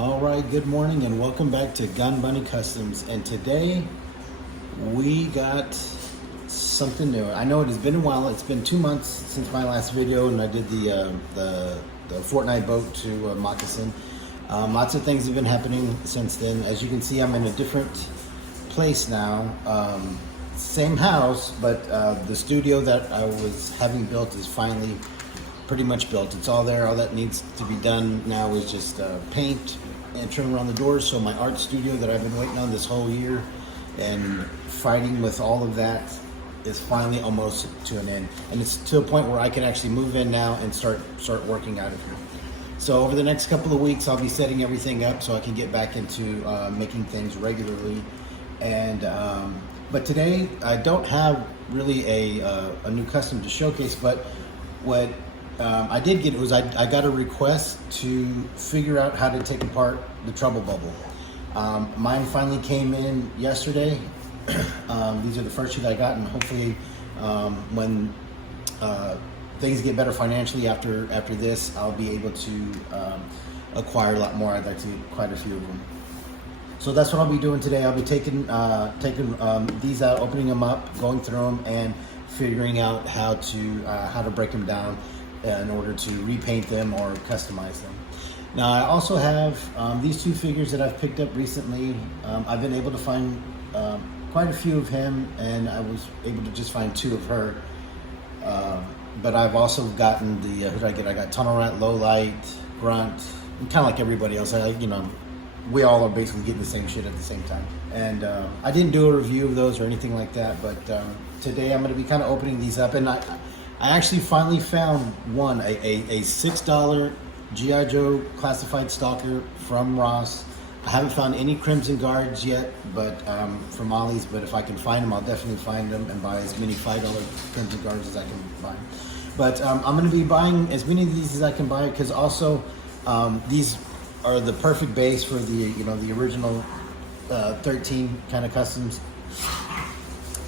All right, good morning and welcome back to Gun Bunny Customs. And today we got something new. I know it has been a while. It's been 2 months since my last video, and I did the Fortnite boat to Moccasin. Lots of things have been happening since then. As you can see, I'm in a different place now. Same house, but the studio that I was having built is finally pretty much built. It's all there. All that needs to be done now is just paint and trim around the doors. So my art studio that I've been waiting on this whole year and fighting with all of that is finally almost to an end. And it's to a point where I can actually move in now and start working out of here. So over the next couple of weeks, I'll be setting everything up so I can get back into making things regularly. And but today I don't have really a new custom to showcase, but what I did get was I got a request to figure out how to take apart the Trubble bubble. Mine finally came in yesterday. These are the first two that I got, and hopefully when things get better financially after this, I'll be able to acquire a lot more. I'd like to get quite a few of them. So that's what I'll be doing today. I'll be taking these out, opening them up, going through them, and figuring out how to break them down in order to repaint them or customize them. Now I also have these two figures that I've picked up recently. I've been able to find quite a few of him, and I was able to just find two of her. But I've also gotten the, who did I get? I got Tunnel Rat, Low Light, Grunt, kind of like everybody else. We all are basically getting the same shit at the same time. And I didn't do a review of those or anything like that, but today I'm going to be kind of opening these up. And I actually finally found one, a $6 G.I. Joe classified stalker from Ross. I haven't found any Crimson Guards yet, but from Ollie's, but if I can find them, I'll definitely find them and buy as many $5 Crimson Guards as I can buy. But I'm going to be buying as many of these as I can buy, because also these are the perfect base for the original 13 kind of customs.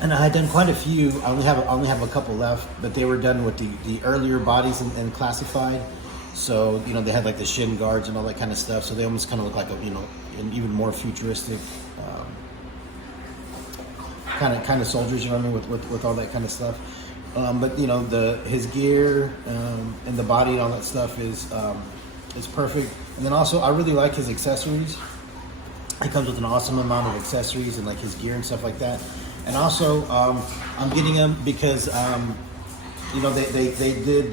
And I had done quite a few. I only have a couple left, but they were done with the earlier bodies and classified. So they had like the shin guards and all that kind of stuff. So they almost kind of look like an even more futuristic kind of soldiers. You know what I mean, with all that kind of stuff. But his gear and the body and all that stuff is perfect. And then also I really like his accessories. It comes with an awesome amount of accessories and like his gear and stuff like that. And also, I'm getting them because, they did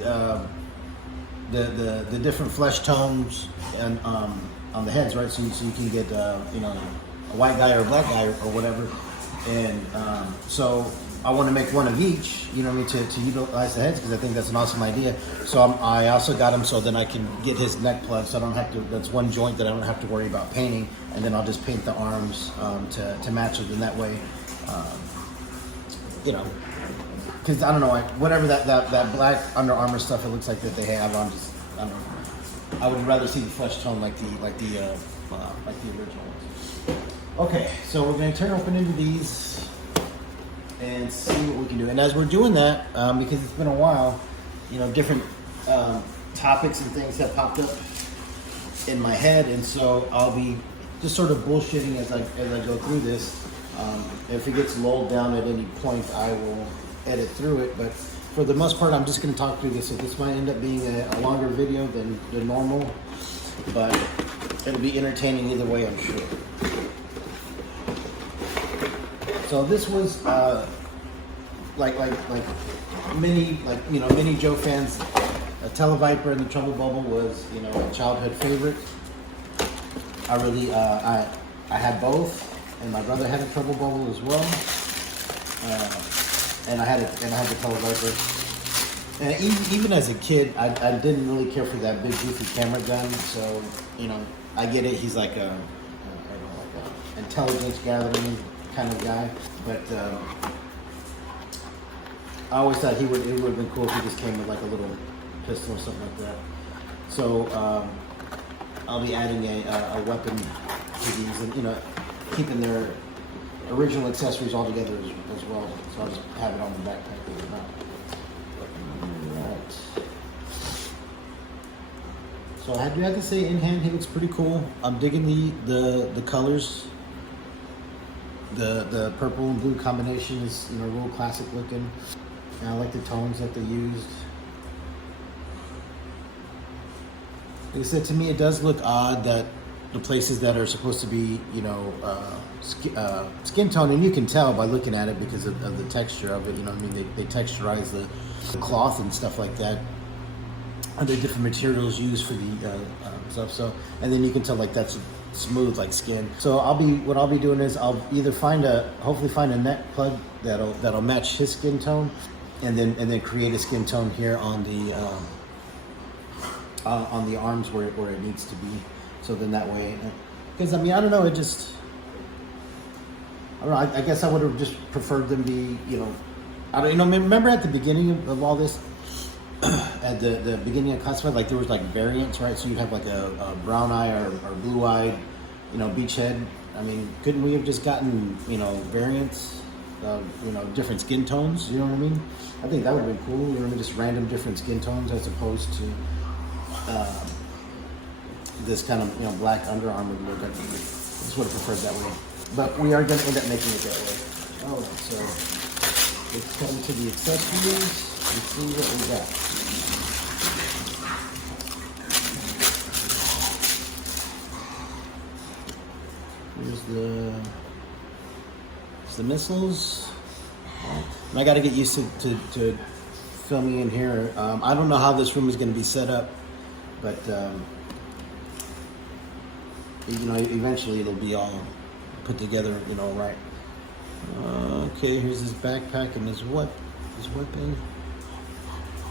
the different flesh tones and on the heads, right? So you can get, a white guy or a black guy or whatever. And so I want to make one of each, to utilize the heads, because I think that's an awesome idea. So I also got him so then I can get his neck plug, so I don't have to, that's one joint that I don't have to worry about painting. And then I'll just paint the arms to match it, and that way, because I don't know, whatever that black Under Armour stuff it looks like that they have, I don't know. I would rather see the flesh tone like the original ones. Okay, so we're going to turn open into these and see what we can do. And as we're doing that, because it's been a while, different topics and things have popped up in my head, and so I'll be just sort of bullshitting as I go through this. If it gets lulled down at any point, I will edit through it. But for the most part, I'm just going to talk through this. So this might end up being a longer video than normal, but it'll be entertaining either way, I'm sure. So this was like many Joe fans, a Televiper and the Trubble Bubble was a childhood favorite. I really I had both. And my brother had a Trubble Bubble as well, and I had the Televiper. And even as a kid, I didn't really care for that big goofy camera gun. So I get it. He's like a intelligence gathering kind of guy, but I always thought it would have been cool if he just came with like a little pistol or something like that. So I'll be adding a weapon to these, and keeping their original accessories all together as well. So I'll just have it on the backpack. Right. So I do have to say, in hand, he looks pretty cool. I'm digging the colors. The purple and blue combination is, you know, real classic looking. And I like the tones that they used. Like I said, to me, it does look odd that the places that are supposed to be, you know, skin tone, and you can tell by looking at it because of the texture of it. You know what I mean? They texturize the cloth and stuff like that. And there are different materials used for the stuff. So, and then you can tell like that's smooth like skin. So what I'll be doing is I'll either hopefully find a neck plug that'll match his skin tone, and then create a skin tone here on the arms where it needs to be. So then that way, because I mean, I don't know, I don't know, I guess I would have just preferred them be, you know, remember at the beginning of all this, at the beginning of classified, like there was like variants, right? So you have like a brown eye or blue eyed, you know, beachhead. I mean, couldn't we have just gotten, you know, variants of, you know, different skin tones? You know what I mean? I think that would have been cool. You know, just random different skin tones as opposed to this kind of, you know, black Under Armour look. I just would have preferred that way. But we are going to end up making it that way. All right, so let's come to the accessories and see what we got. Here's the missiles. And I got to get used to filming in here. I don't know how this room is going to be set up, but you know, eventually it'll be all put together, you know, right. Okay, here's his backpack and his weapon.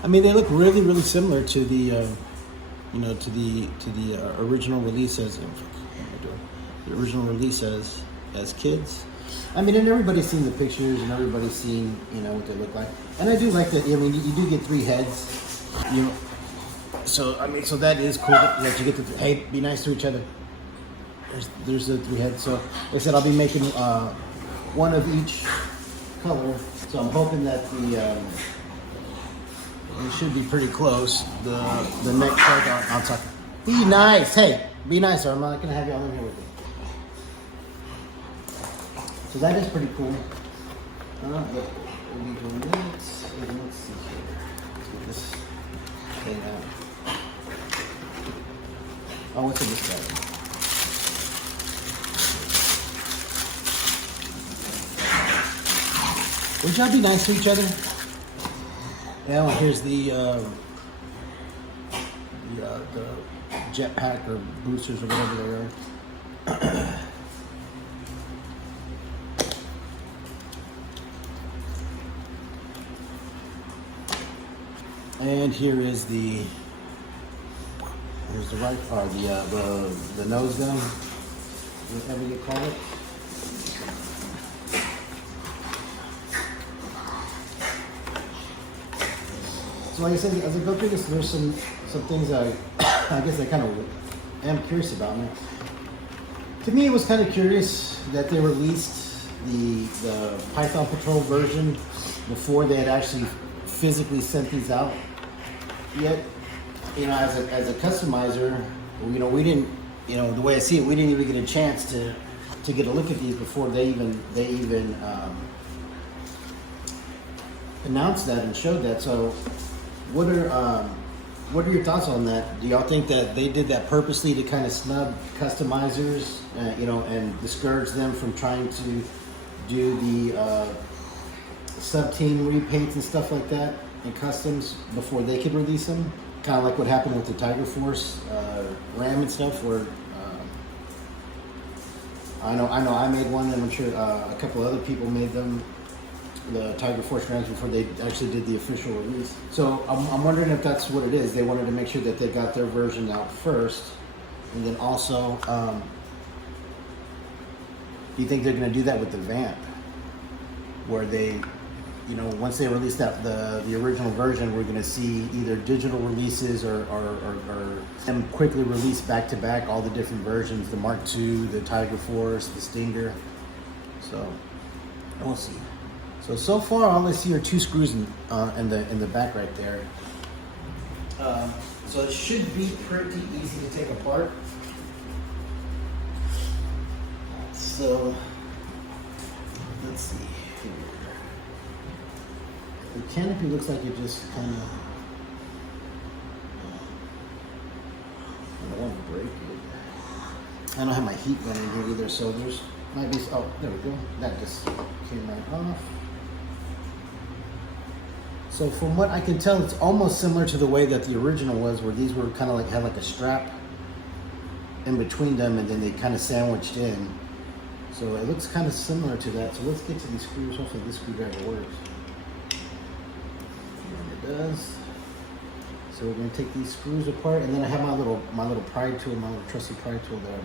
I mean, they look really, really similar to the, you know, to the original release as kids. I mean, and everybody's seen the pictures and everybody's seen, you know, what they look like. And I do like that. I mean, you do get 3 heads, you know. So I mean, so that is cool that you get to, hey, be nice to each other. There's the 3 heads. So like I said, I'll be making one of each color. So I'm hoping that it should be pretty close. The neck plug on top. Be nice. Hey, be nice, or I'm not gonna have y'all in here with me. So that is pretty cool. But we'll be doing this. Let's see here. Let's get this thing out. Oh, what's in this bag? Would y'all be nice to each other? Yeah, well, here's the jetpack or boosters or whatever they are. And here's the right part, the nose gun, whatever you call it. So like I said, as I go through this, there's some things I guess I kind of am curious about. Now, to me, it was kind of curious that they released the Python Patrol version before they had actually physically sent these out. Yet, you know, as a customizer, you know, we didn't, you know, the way I see it, we didn't even get a chance to get a look at these before they even announced that and showed that. So, what are your thoughts on that? Do y'all think that they did that purposely to kind of snub customizers, you know, and discourage them from trying to do the sub-team repaints and stuff like that in customs before they could release them? Kind of like what happened with the Tiger Force Ram and stuff, where I know I made one, and I'm sure a couple other people made them, the Tiger Force Rams, before they actually did the official release. So I'm wondering if that's what it is. They wanted to make sure that they got their version out first, and then also, do you think they're going to do that with the Vamp, where they, you know, once they release that the original version, we're going to see either digital releases or them quickly release back to back all the different versions, the Mark II, the Tiger Force, the Stinger. So we'll see. So far, all I see are 2 screws in the back right there. So it should be pretty easy to take apart. So let's see here. The canopy looks like it just kind of, I don't want to break it. I don't have my heat running here either, so there's might be, oh, there we go. That just came right off. So from what I can tell, it's almost similar to the way that the original was, where these were kind of like, had like a strap in between them and then they kind of sandwiched in. So it looks kind of similar to that. So let's get to these screws. Hopefully this screwdriver works. And it does. So we're going to take these screws apart, and then I have my little pry tool, my little trusty pry tool there.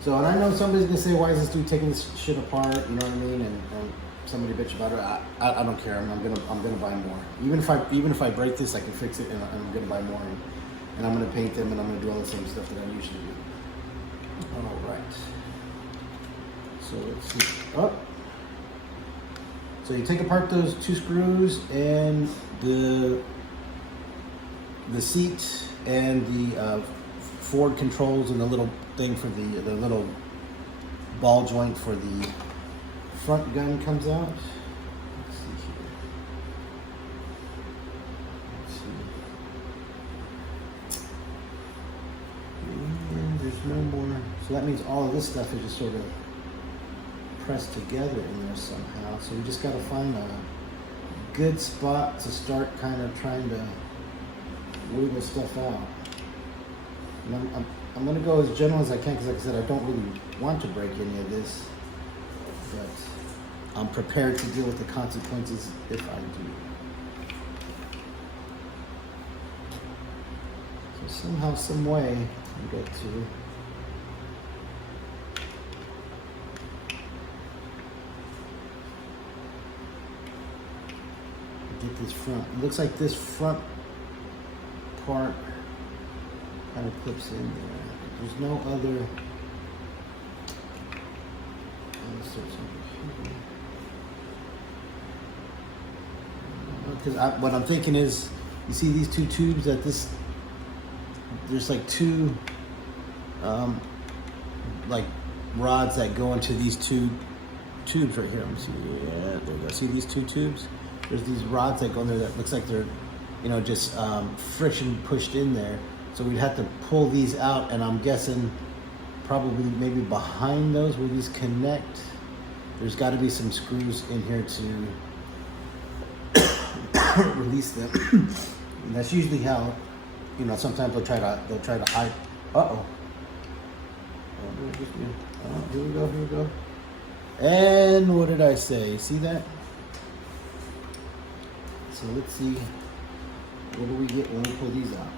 So, and I know somebody's gonna say, "Why is this dude taking this shit apart?" You know what I mean? And somebody bitch about it. I don't care. I'm gonna buy more. Even if I break this, I can fix it, and I'm gonna buy more. And I'm gonna paint them, and I'm gonna do all the same stuff that I usually do. All right. So let's see. Oh. So you take apart those two screws and the seat and the forward controls and the little thing for the little ball joint for the front gun comes out. Let's see here. Let's see. And there's no more. So that means all of this stuff is just sort of pressed together in there somehow. So we just got to find a good spot to start kind of trying to wiggle stuff out. And I'm going to go as gentle as I can, because like I said, I don't really want to break any of this, but I'm prepared to deal with the consequences if I do. So somehow, some way, we get to get this front. It looks like this front part kind of clips in there. There's no other inserts over here. Because what I'm thinking is, you see these two tubes that there's like two like rods that go into these two tubes right here. Let me see. Yeah, there you go. See these two tubes? There's these rods that go in there that looks like they're, you know, just friction pushed in there. So we'd have to pull these out, and I'm guessing probably maybe behind those where these connect, there's got to be some screws in here to release them. And that's usually how, you know, sometimes they'll try to hide. Here we go. And what did I say? See that? So let's see, what do we get when we pull these out?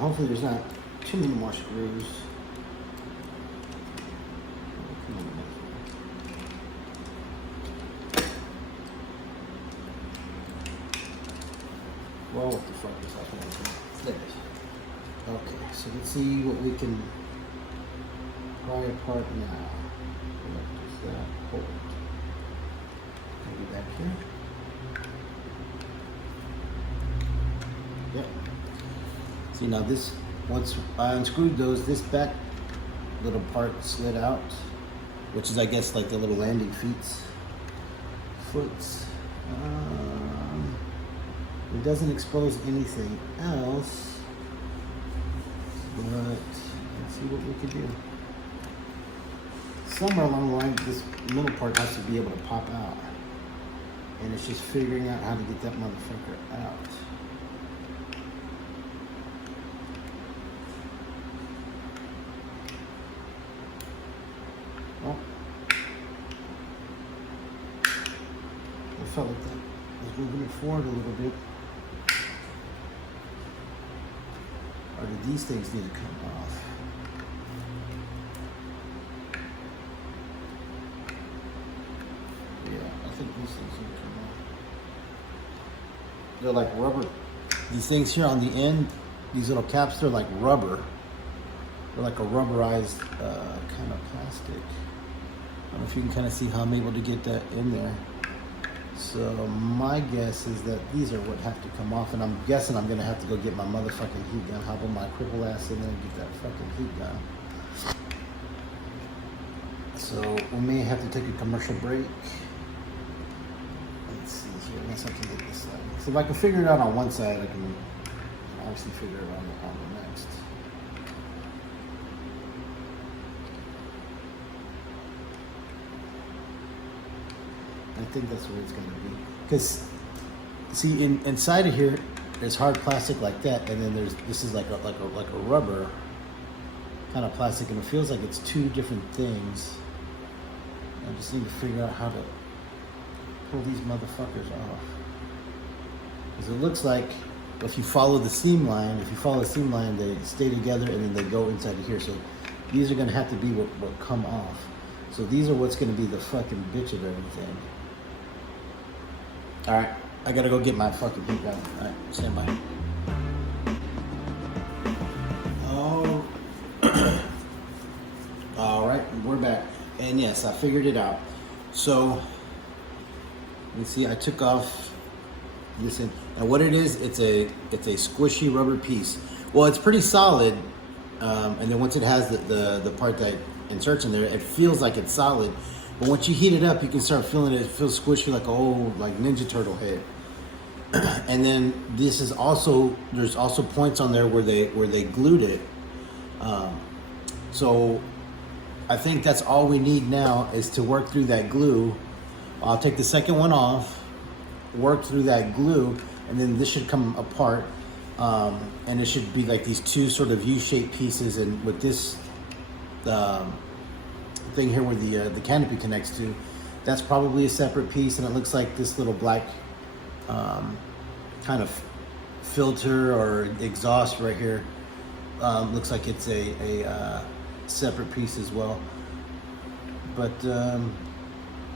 Hopefully there's not too many more screws. Well, what the fuck is happening? There it is. Okay, so let's see what we can pry apart now. What does that hold? Maybe back here. Yep. See, now this, once I unscrewed those, this back little part slid out, which is, I guess, like the little landing foots. It doesn't expose anything else, but let's see what we can do. Somewhere along the line, this middle part has to be able to pop out, and it's just figuring out how to get that motherfucker out. Well, I felt like that was moving it forward a little bit. Or do these things need to come off? Yeah, I think these things need to come off. They're like rubber these things here on the end, these little caps, they're like rubber. They're like a rubberized kind of plastic. I don't know if you can kind of see how I'm able to get that in there. So my guess is that these are what have to come off, and I'm guessing I'm gonna have to go get my motherfucking heat gun. Hop on my cripple ass in there and get that fucking heat gun. So we may have to take a commercial break. Let's see here. Let's have to get this side. So if I can figure it out on one side, I can obviously figure it out on the next. I think that's where it's going to be. Because, see, inside of here, there's hard plastic like that, and then this is like a rubber kind of plastic, and it feels like it's two different things. I just need to figure out how to pull these motherfuckers off. Because it looks like if you follow the seam line, they stay together and then they go inside of here. So these are going to have to be what come off. So these are what's going to be the fucking bitch of everything. All right, I gotta go get my fucking heat gun. All right, stand by. Oh, all right, we're back. And yes, I figured it out. So, you see, I took off this, and what it is, it's a squishy rubber piece. Well, it's pretty solid, and then once it has the part that inserts in there, it feels like it's solid. But once you heat it up, you can start feeling it. It feels squishy like an old Ninja Turtle head. And then this is also, there's also points on there where they glued it. So I think that's all we need now is to work through that glue. I'll take the second one off, work through that glue, and then this should come apart. And it should be like these two sort of U-shaped pieces, and with this thing here where the canopy connects to, that's probably a separate piece, and it looks like this little black kind of filter or exhaust right here looks like it's a separate piece as well. But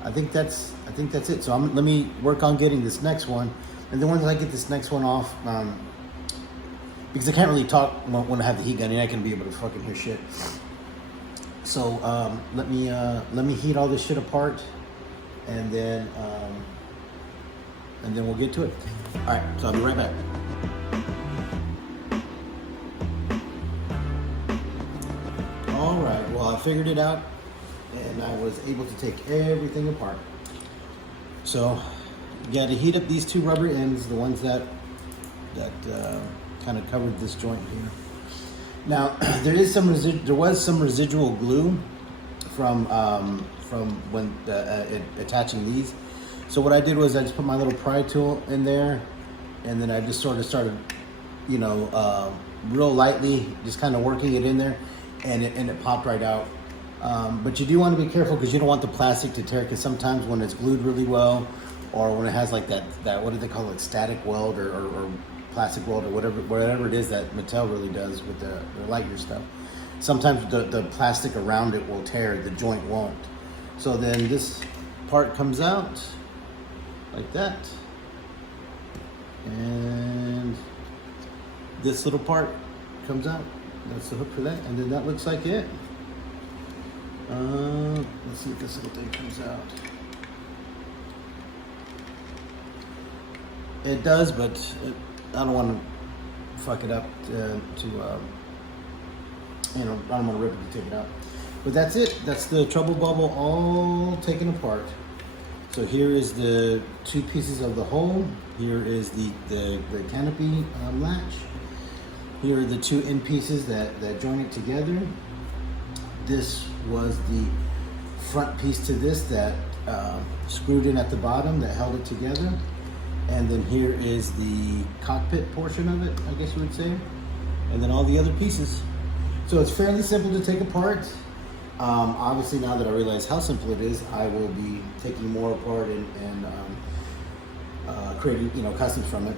I think that's it. So let me work on getting this next one, and then once I get this next one off, because I can't really talk when I have the heat gun, and I can be able to fucking hear shit. So let me heat all this shit apart, and then we'll get to it. All right, so I'll be right back. All right, well, I figured it out, and I was able to take everything apart. So you got to heat up these two rubber ends, the ones that kind of covered this joint here. Now there was some residual glue from when attaching these. So what I did was I just put my little pry tool in there, and then I just sort of started, real lightly, just kind of working it in there, and it popped right out. But you do want to be careful because you don't want the plastic to tear, because sometimes when it's glued really well, or when it has like that what do they call it, static weld or plastic weld or whatever it is that Mattel really does with the Lightyear stuff, sometimes the plastic around it will tear, the joint won't. So then this part comes out like that, and this little part comes out. That's the hook for that, and then that looks like it. Let's see if this little thing comes out. It does, but I don't want to fuck it up I don't want to rip it to take it out. But that's it. That's the Trubble bubble all taken apart. So here is the two pieces of the hole. Here is the canopy latch. Here are the two end pieces that join it together. This was the front piece to this that screwed in at the bottom that held it together. And then here is the cockpit portion of it, I guess you would say. And then all the other pieces. So it's fairly simple to take apart. Obviously, now that I realize how simple it is, I will be taking more apart and creating, customs from it.